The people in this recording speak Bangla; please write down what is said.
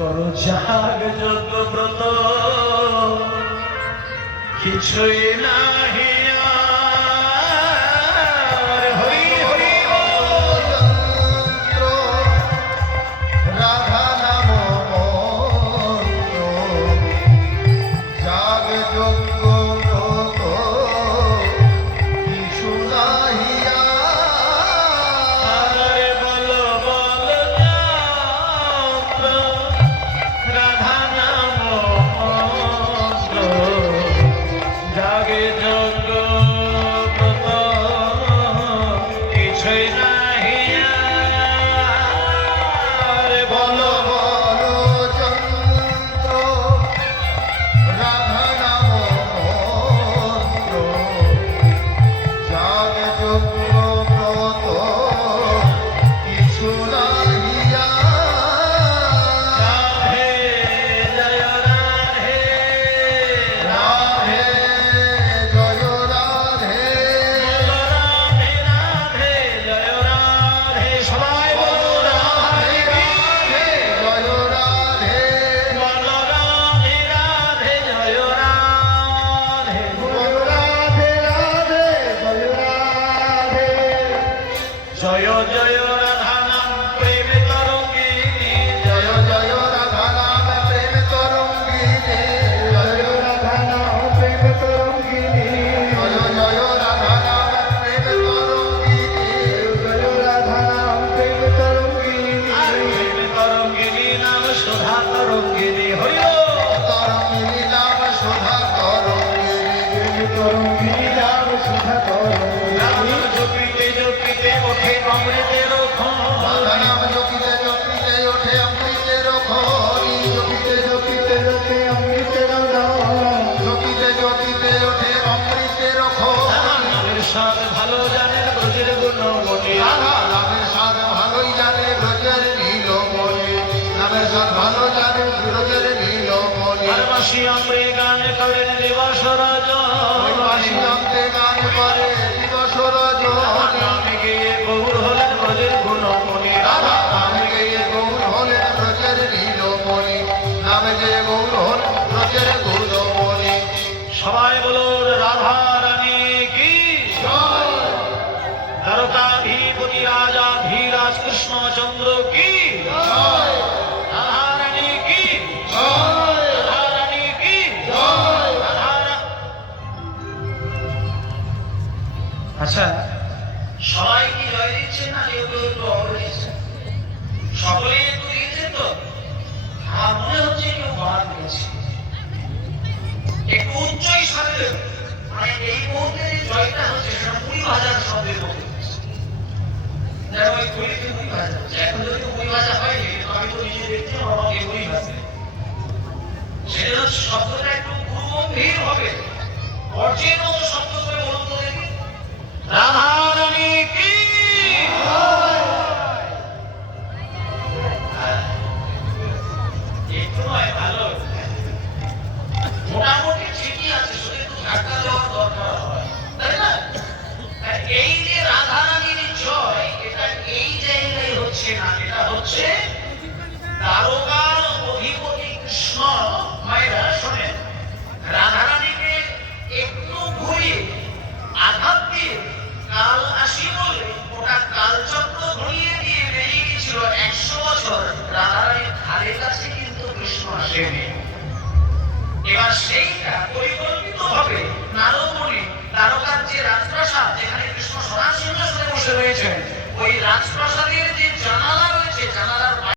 করো যাগ যজ্ঞ ব্রত কিছুই নাহি ভালো জানে ব্রজের গুণমণি নামের স্বাদ ভালোই জানে ব্রজের নীলমণি নামের স্বাদ ভালো জানে ব্রজের নীলমণি আর বাসি আমরে গান করেন দিবস রজনী বাসি আমরে গান করে দিবস রজনী আমি গিয়ে গৌর হলেন ব্রজের গুণমণি রাধা আমি গিয়ে গৌর হলেন ব্রজের নীলমণি নামে যে গৌর হলেন ব্রজের গুণমণি সবাই বলো রাধা রানী কি দ্বারকাধীপতি রাজা ধীরাজ কৃষ্ণচন্দ্র কি রাধা রানী কি রাধা রানী কি আচ্ছা সবাই কি জয় দিচ্ছে না একটু দিচ্ছে সকলে একটু দিয়েছে তো আর মনে হচ্ছে কেউ বাদ দিয়েছে একটু উচ্চই সাথে মানে এই মুহূর্তে যে জয়টা হচ্ছে সেটা 20,000 শব্দের মধ্যে যারা ওই ঘড়িতে 20,000 হচ্ছে এখন যদি 20,000 হয়নি আমি তো নিজে দেখছি আমাকে 20,000 সেটা হচ্ছে শব্দটা একটু গম্ভীর হবে অর্জের মতো শব্দ করে বলুন তো দেখি রাধা রানী কি একটু নয় ভালো মোটামুটি ঠিকই আছে শুধু একটু ধাক্কা দেওয়ার দরকার হয় তাই না এই যে রাধা রানীর জয় এটা এই জায়গায় হচ্ছে না এটা হচ্ছে দ্বারকার অধিপতি কৃষ্ণ মায়েরা শোনেন রাধা রানীকে একটু ঘুরিয়ে আঘাত দিয়ে কাল আসি বলে ওটা কালচক্র ঘুরিয়ে দিয়ে বেরিয়ে গেছিল 100 বছর রাধা রানীর ধারে কাছে কিন্তু কৃষ্ণ আসেনি এবার সেইটা পরিকল্পিত হবে নারদমণি দ্বারকার যে রাজপ্রাসাদ যেখানে কৃষ্ণ সদাসিংহাসনে বসে রয়েছেন ওই রাজপ্রাসাদের যে জানালা